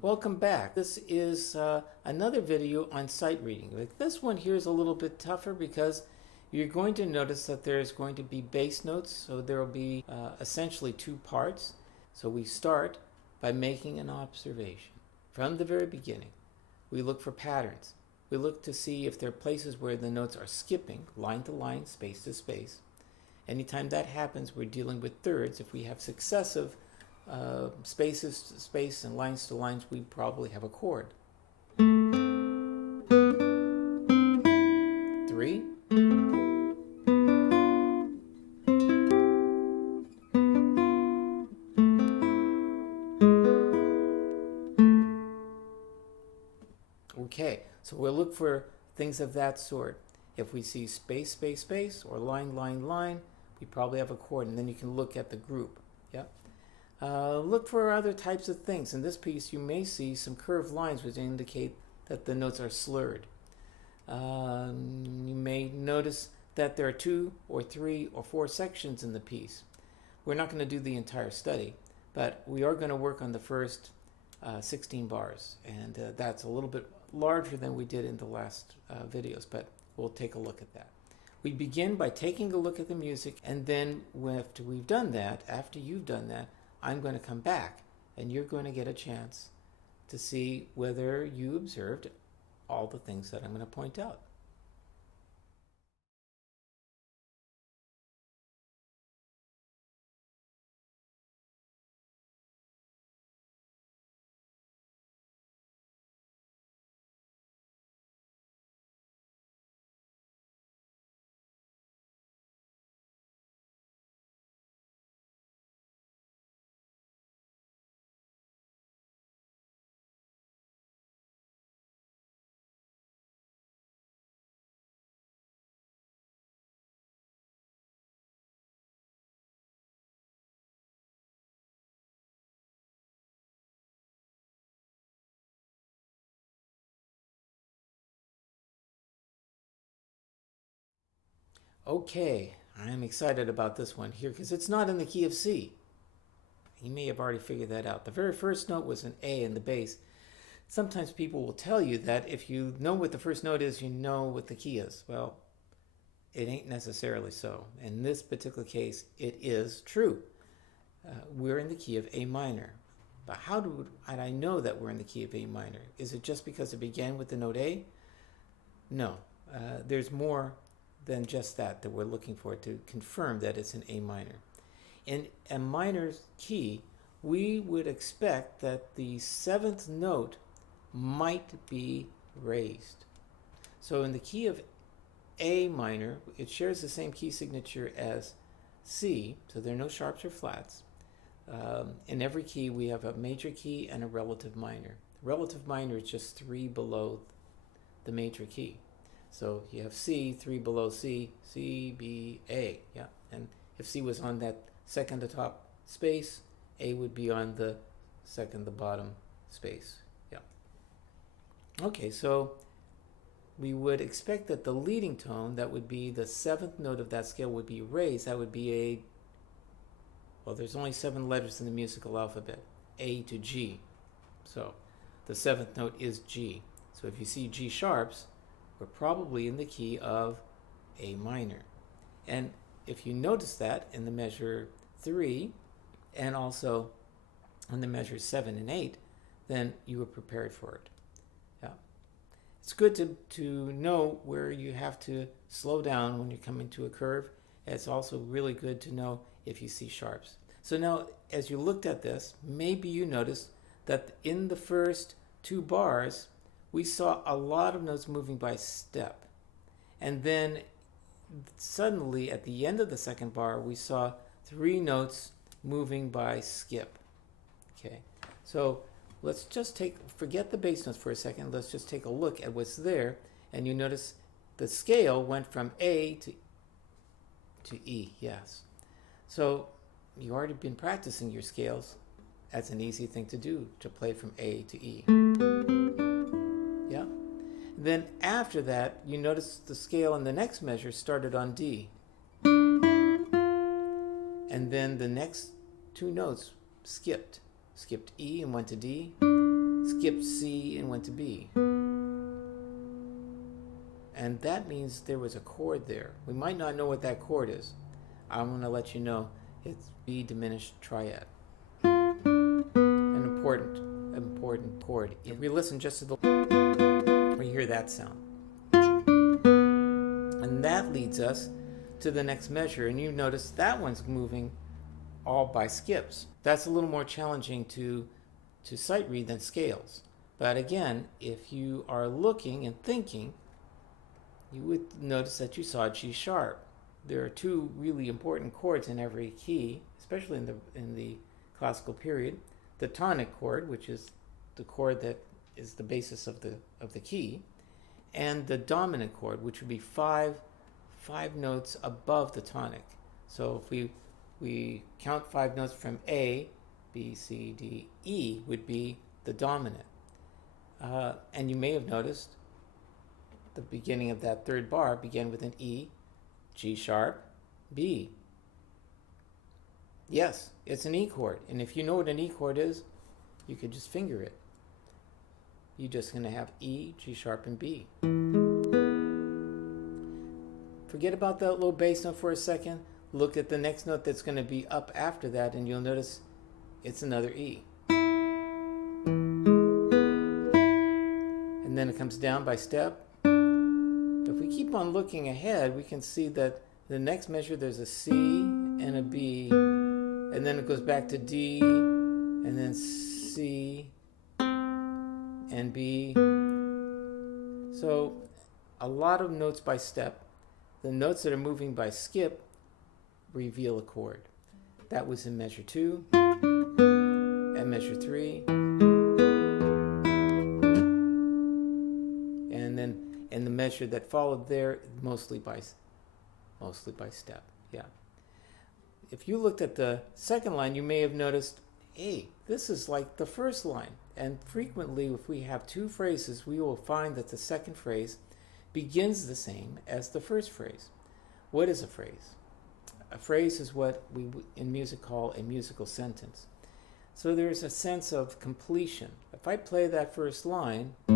Welcome back. This is another video on sight reading. This one here is a little bit tougher because you're going to notice that there's going to be bass notes, so there will be essentially two parts. So we start by making an observation. From the very beginning, we look for patterns. We look to see if there are places where the notes are skipping, line to line, space to space. Anytime that happens, we're dealing with thirds. If we have successive spaces to space and lines to lines, we probably have a chord. 3. Okay, so we'll look for things of that sort. If we see space, space, space, or line, line, line, we probably have a chord, and then you can look at the group. Yep. Look for other types of things. In this piece, you may see some curved lines which indicate that the notes are slurred. You may notice that there are 2 or 3 or 4 sections in the piece. We're not going to do the entire study, but we are going to work on the first 16 bars, and that's a little bit larger than we did in the last videos, but we'll take a look at that. We begin by taking a look at the music, and then after we've done that, after you've done that, I'm going to come back and you're going to get a chance to see whether you observed all the things that I'm going to point out. Okay, I'm excited about this one here because it's not in the key of C. You may have already figured that out. The very first note was an A in the bass. Sometimes people will tell you that if you know what the first note is, you know what the key is. Well, it ain't necessarily so. In this particular case, it is true. We're in the key of A minor. But how do I know that we're in the key of A minor? Is it just because it began with the note A? No. There's more than just that we're looking for to confirm that it's an A minor. In a minor key, we would expect that the 7th note might be raised. So in the key of A minor, it shares the same key signature as C, so there are no sharps or flats. In every key, we have a major key and a relative minor. Relative minor is just 3 below the major key. So you have C, 3 below C, C, B, A. Yeah, and if C was on that second to top space, A would be on the second to bottom space. Yeah. Okay, so we would expect that the leading tone, that would be the 7th note of that scale, would be raised. That would be a, well, there's only 7 letters in the musical alphabet, A to G. So the 7th note is G. So if you see G sharps, we're probably in the key of A minor. And if you notice that in the measure 3 and also in the measures 7 and 8, then you were prepared for it. Yeah. It's good to know where you have to slow down when you're coming to a curve. It's also really good to know if you see sharps. So now, as you looked at this, maybe you noticed that in the first 2 bars, we saw a lot of notes moving by step. And then suddenly at the end of the 2nd bar, we saw 3 notes moving by skip. Okay, so let's just forget the bass notes for a second. Let's just take a look at what's there. And you notice the scale went from A to E, yes. So you've already been practicing your scales. That's an easy thing to do, to play from A to E. Yeah. Then after that, you notice the scale in the next measure started on D. And then the next 2 notes skipped E and went to D, skipped C and went to B. And that means there was a chord there. We might not know what that chord is. I'm going to let you know. It's B diminished triad. An important chord. If we listen just to the, we hear that sound. And that leads us to the next measure. And you notice that one's moving all by skips. That's a little more challenging to sight read than scales. But again, if you are looking and thinking, you would notice that you saw G sharp. There are two really important chords in every key, especially in the classical period. The tonic chord, which is the chord that is the basis of the key, and the dominant chord, which would be five notes above the tonic. So if we count 5 notes from A, B, C, D, E would be the dominant. And you may have noticed the beginning of that third bar began with an E, G sharp, B. Yes, it's an E chord. And if you know what an E chord is, you could just finger it. You're just going to have E, G sharp, and B. Forget about that little bass note for a second. Look at the next note that's going to be up after that, and you'll notice it's another E. And then it comes down by step. If we keep on looking ahead, we can see that the next measure there's a C and a B, and then it goes back to D, and then C and B. So a lot of notes by step. The notes that are moving by skip reveal a chord. That was in measure 2 and measure 3. And then in the measure that followed there, mostly by step. Yeah. If you looked at the second line, you may have noticed, hey, this is like the first line. And frequently, if we have two phrases, we will find that the second phrase begins the same as the first phrase. What is a phrase? A phrase is what we in music call a musical sentence. So there's a sense of completion. If I play that first line, you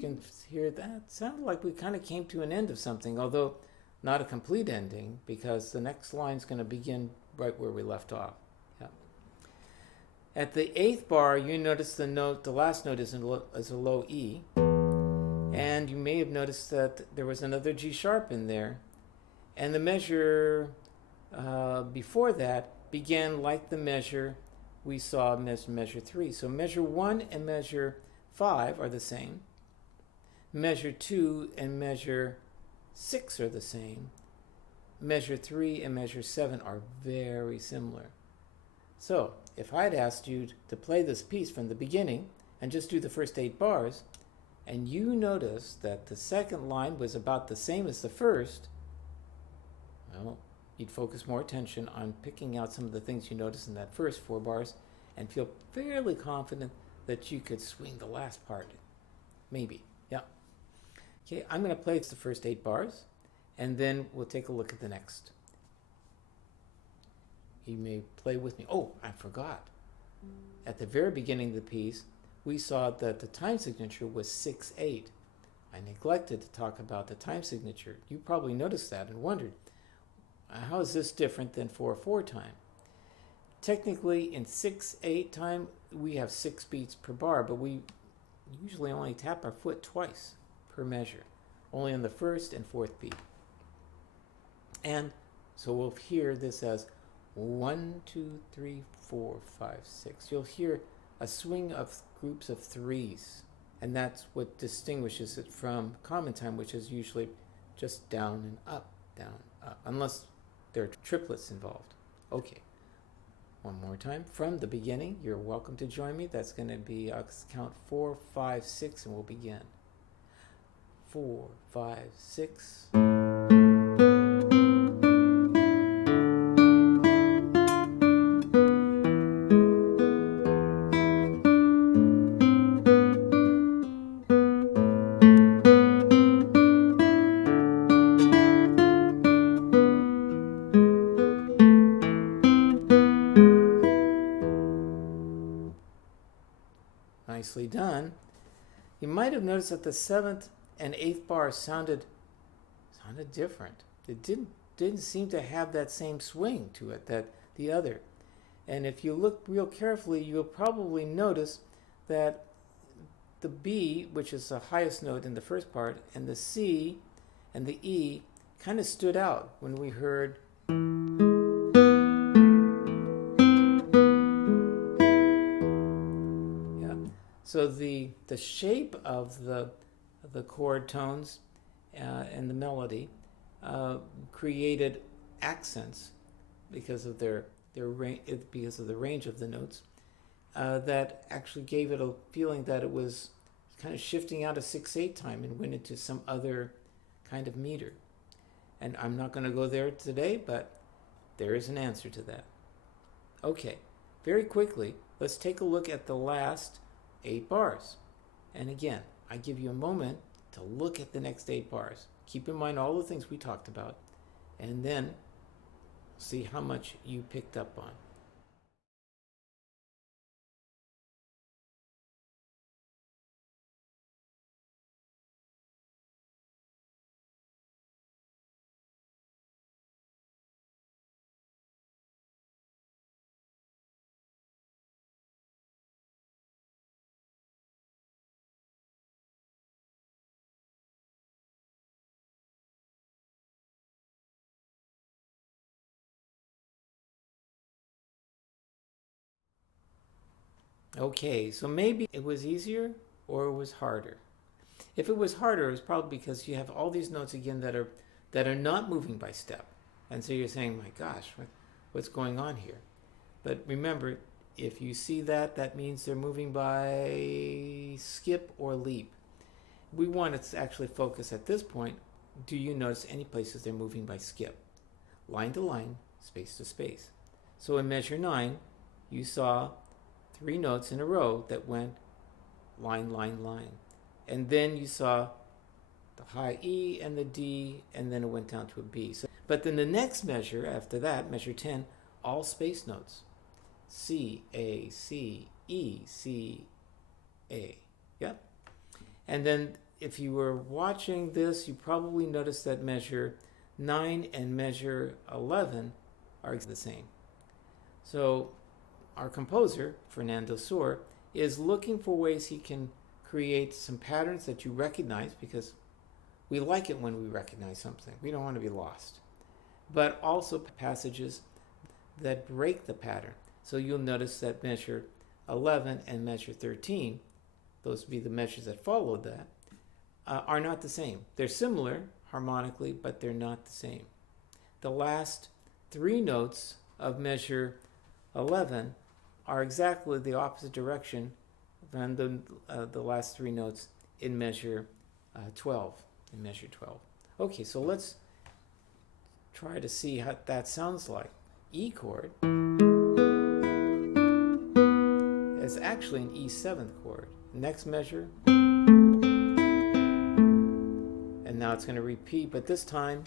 can hear that sounded like we kind of came to an end of something, although not a complete ending, because the next line is going to begin right where we left off. Yeah. At the 8th bar, you notice the last note is a low E, and you may have noticed that there was another G sharp in there, and the measure before that began like the measure we saw measure 3. So measure 1 and measure 5 are the same. Measure 2 and measure 6 are the same. Measure 3 and measure 7 are very similar. So if I'd asked you to play this piece from the beginning and just do the first 8 bars, and you notice that the second line was about the same as the first, well, you'd focus more attention on picking out some of the things you noticed in that first 4 bars and feel fairly confident that you could swing the last part. Maybe, yeah. Okay, I'm going to play the first 8 bars, and then we'll take a look at the next. You may play with me. Oh, I forgot. At the very beginning of the piece, we saw that the time signature was 6/8. I neglected to talk about the time signature. You probably noticed that and wondered, how is this different than 4/4 time? Technically, in 6/8 time, we have 6 beats per bar, but we usually only tap our foot twice per measure, only on the first and fourth beat. And so we'll hear this as 1, 2, 3, 4, 5, 6. You'll hear a swing of groups of 3s, and that's what distinguishes it from common time, which is usually just down and up, unless there are triplets involved. Okay, one more time. From the beginning, you're welcome to join me. That's going to be, I'll count 4, 5, 6, and we'll begin. 4, 5, 6. done, you might have noticed that the 7th and 8th bars sounded different. It didn't seem to have that same swing to it that the other. And if you look real carefully, you'll probably notice that the B, which is the highest note in the first part, and the C and the E kind of stood out when we heard. Yeah. So the shape of the chord tones and the melody created accents because of because of the range of the notes that actually gave it a feeling that it was kind of shifting out of 6/8 time and went into some other kind of meter. And I'm not going to go there today, but there is an answer to that. Okay, very quickly, let's take a look at the last 8 bars. And again, I give you a moment to look at the next 8 bars. Keep in mind all the things we talked about, and then see how much you picked up on. Okay, so maybe it was easier or it was harder. If it was harder, it was probably because you have all these notes again that are not moving by step. And so you're saying, my gosh, what's going on here? But remember, if you see that, that means they're moving by skip or leap. We want to actually focus at this point. Do you notice any places they're moving by skip? Line to line, space to space. So in measure 9, you saw 3 notes in a row that went line, line, line. And then you saw the high E and the D, and then it went down to a B. But then the next measure after that, measure 10, all space notes. C, A, C, E, C, A. Yep. And then if you were watching this, you probably noticed that measure 9 and measure 11 are the same. So our composer, Fernando Sour, is looking for ways he can create some patterns that you recognize, because we like it when we recognize something. We don't want to be lost. But also passages that break the pattern. So you'll notice that measure 11 and measure 13, those would be the measures that followed that, are not the same. They're similar harmonically, but they're not the same. The last 3 notes of measure 11 are exactly the opposite direction than the last 3 notes in measure 12. In measure 12. Okay, so let's try to see how that sounds like. E chord is actually an E7th chord. Next measure, and now it's going to repeat, but this time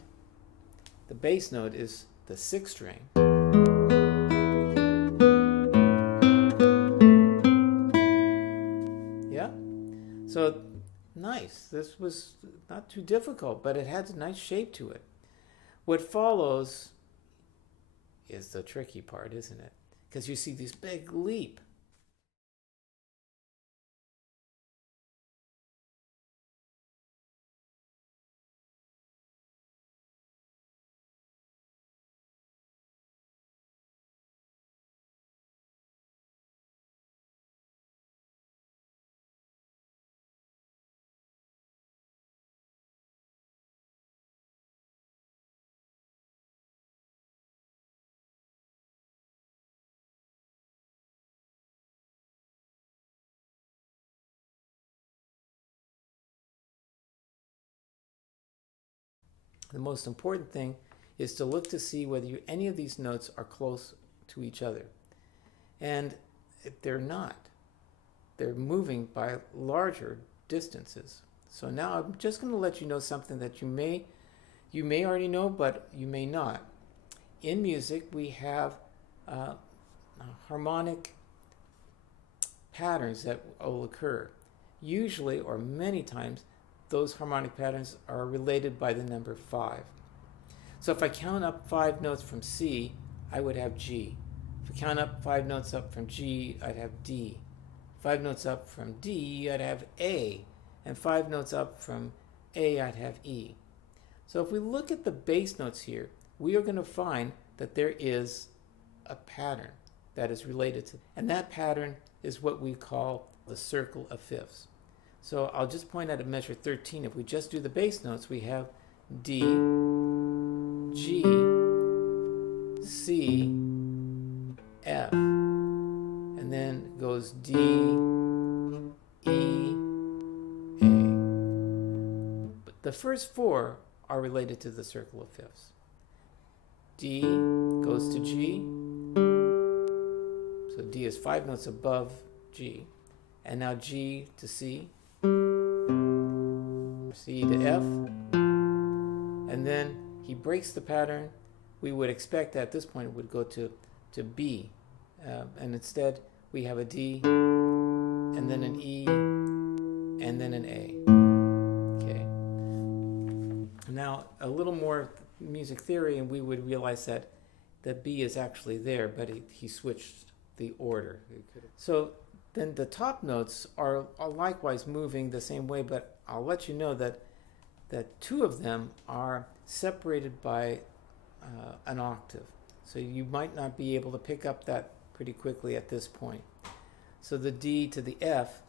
the bass note is the 6th string. Yeah? So nice. This was not too difficult, but it had a nice shape to it. What follows is the tricky part, isn't it? Because you see this big leap. The most important thing is to look to see whether any of these notes are close to each other. And they're not. They're moving by larger distances. So now I'm just going to let you know something that you may already know, but you may not. In music, we have harmonic patterns that will occur. Usually, or many times, those harmonic patterns are related by the number 5. So if I count up 5 notes from C, I would have G. If I count up 5 notes up from G, I'd have D. 5 notes up from D, I'd have A. And 5 notes up from A, I'd have E. So if we look at the bass notes here, we are going to find that there is a pattern that is related to, and that pattern is what we call the circle of fifths. So I'll just point out at measure 13. If we just do the bass notes, we have D, G, C, F, and then goes D, E, A. But the first 4 are related to the circle of fifths. D goes to G, so D is 5 notes above G, and now G to C, C to F, and then he breaks the pattern. We would expect that at this point it would go to B, and instead we have a D, and then an E, and then an A. Okay. Now a little more music theory, and we would realize that the B is actually there, but he switched the order. So then the top notes are likewise moving the same way, but I'll let you know that 2 of them are separated by an octave. So you might not be able to pick up that pretty quickly at this point. So the D to the F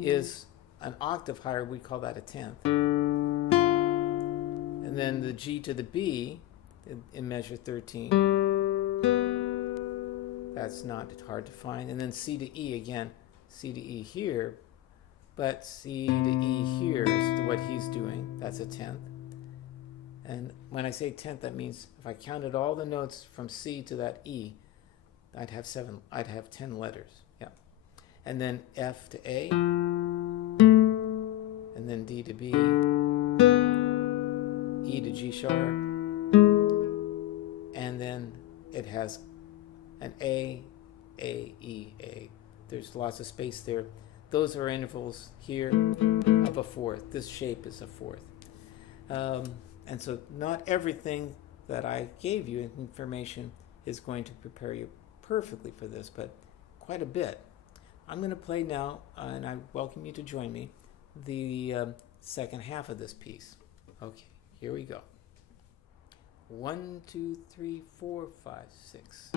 is an octave higher. We call that a 10th. And then the G to the B in measure 13, that's not hard to find. And then C to E again, C to E here, but C to E here is what he's doing. That's a 10th. And when I say 10th, that means if I counted all the notes from C to that E, I'd have 10 letters. Yeah. And then F to A, and then D to B, E to G sharp, and then it has an A, E, A. There's lots of space there. Those are intervals here of a fourth. This shape is a fourth. And so not everything that I gave you information is going to prepare you perfectly for this, but quite a bit. I'm going to play now, and I welcome you to join me, the second half of this piece. Okay, here we go. 1, 2, 3, 4, 5, 6.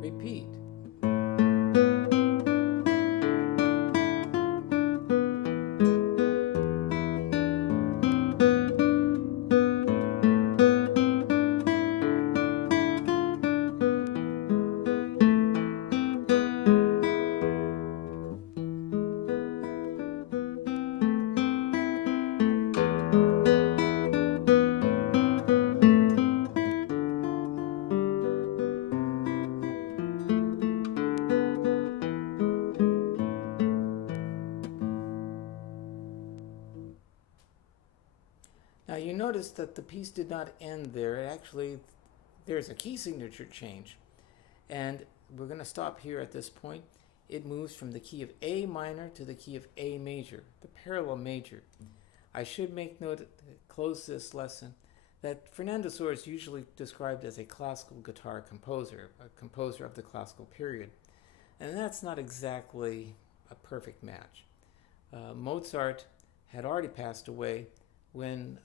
Repeat. Now you notice that the piece did not end there. Actually, there's a key signature change. And we're going to stop here at this point. It moves from the key of A minor to the key of A major, the parallel major. I should make note to close this lesson that Fernando Sor is usually described as a classical guitar composer, a composer of the classical period. And that's not exactly a perfect match. Mozart had already passed away when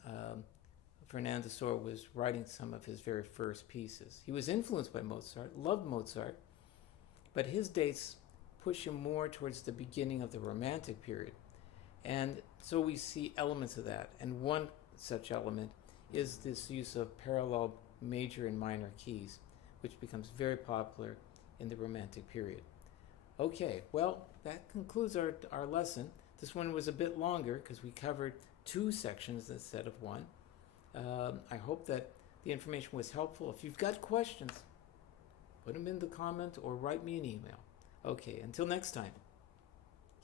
Fernando Sor was writing some of his very first pieces. He was influenced by Mozart, loved Mozart, but his dates push him more towards the beginning of the Romantic period. And so we see elements of that. And one such element is this use of parallel major and minor keys, which becomes very popular in the Romantic period. Okay, well, that concludes our lesson. This one was a bit longer because we covered 2 sections instead of 1. I hope that the information was helpful. If you've got questions, Put them in the comment or write me an email. Okay, until next time,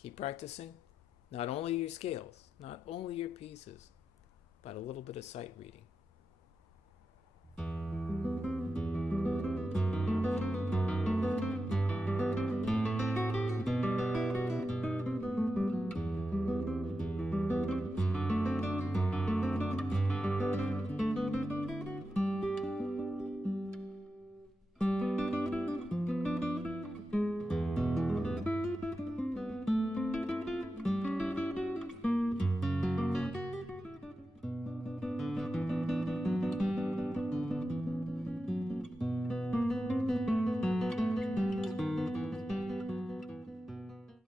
keep practicing not only your scales, not only your pieces, but a little bit of sight reading.